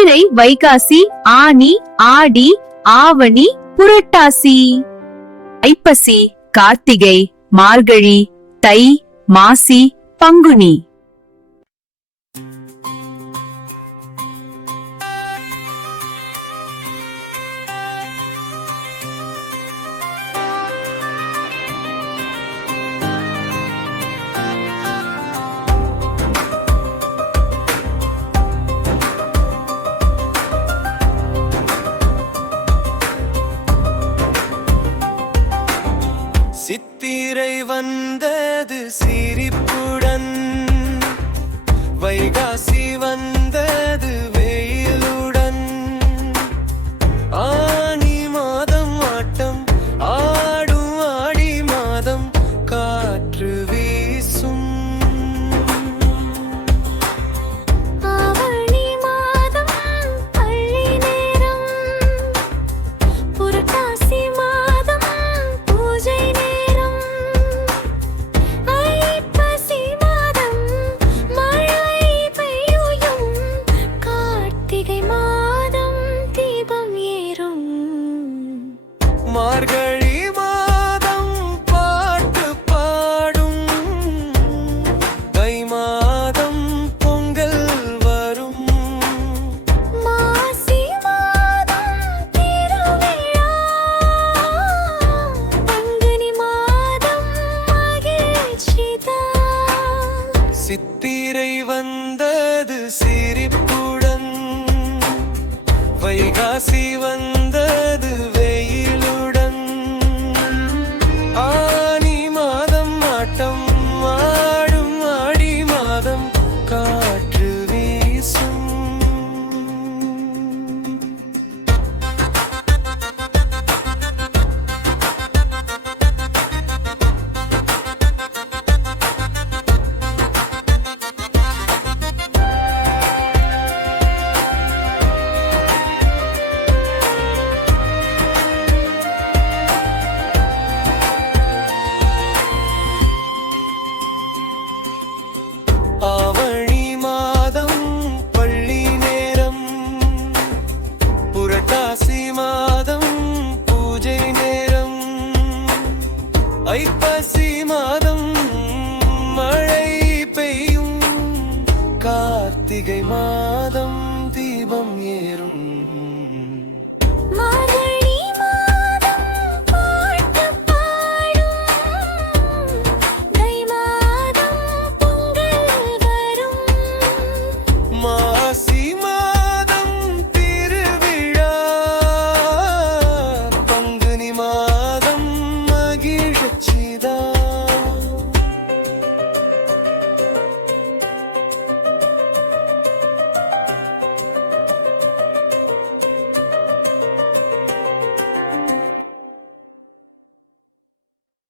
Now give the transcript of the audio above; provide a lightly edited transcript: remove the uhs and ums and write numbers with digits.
சித்திரை, வைகாசி, ஆனி, ஆடி, ஆவணி, புரட்டாசி. ஐப்பசி, கார்த்திகை, மார்கழி, தை, மாசி, பங்குனி. சித்திரை வந்தது சிரிப்புடன், வைகாசி வந்தது வெயிலுடன், ஆனி மாதம் ஆட்டம் ஆடும், ஆடி மாதம் காற்று வீசும், ஆவணி மாதம் பள்ளி நேரம், புரட்டாசி மாதம் பூஜை நேரம், ஐப்பசி மாதம் மழை பெய்யும், கார்த்திகை மாதம் தீபம் ஏறும், மார்கழி மாதம் பாட்டு பாடும், தை மாதம் பொங்கல் வரும், மாசி மாதம் திருவிழா, பங்குனி மாதம் மகிழ்ச்சிதான். சித்திரை வந்தது சிரிப்புடன், வைகாசி வந்தது